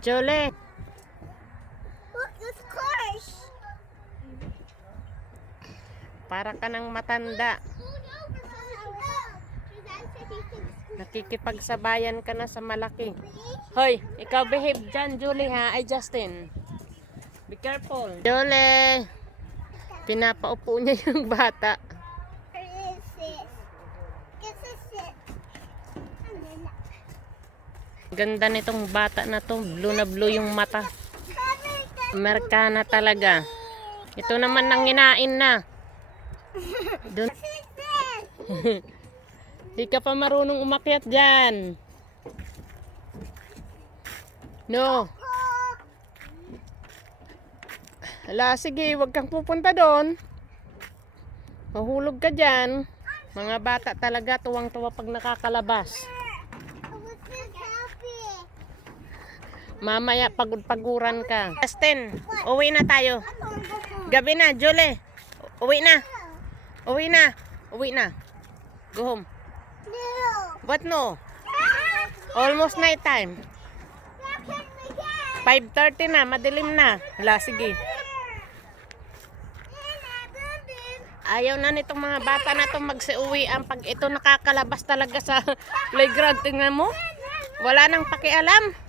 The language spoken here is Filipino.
Jole, Look, it's cars. para ka ng matanda. Nakikipagsabayan ka na sa malaki. Hoy, ikaw behave dyan, Julie ha. Ay, Justin. Be careful. Jole, pinapaupo niya yung bata. Ganda nitong bata na to. Blue na blue yung mata. Amerikana talaga. Ito naman nang nginain na. Dun. Di ka pa marunong umakyat dyan. No. Hala, sige, wag kang pupunta doon. Mahulog ka dyan. Mga bata talaga, tuwang-tuwa pag nakakalabas. Mamaya pagod-paguran ka. Justin, uwi na tayo. Gabi na, Julie. Uwi na. Uwi na. Uwi na. Go home. What no? Almost night time. 5:30 na, madilim na. Hala, sige. Ayaw na nitong mga bata na itong magsiuwian pag ito nakakalabas talaga sa playground. Tingnan mo. Wala nang pakialam.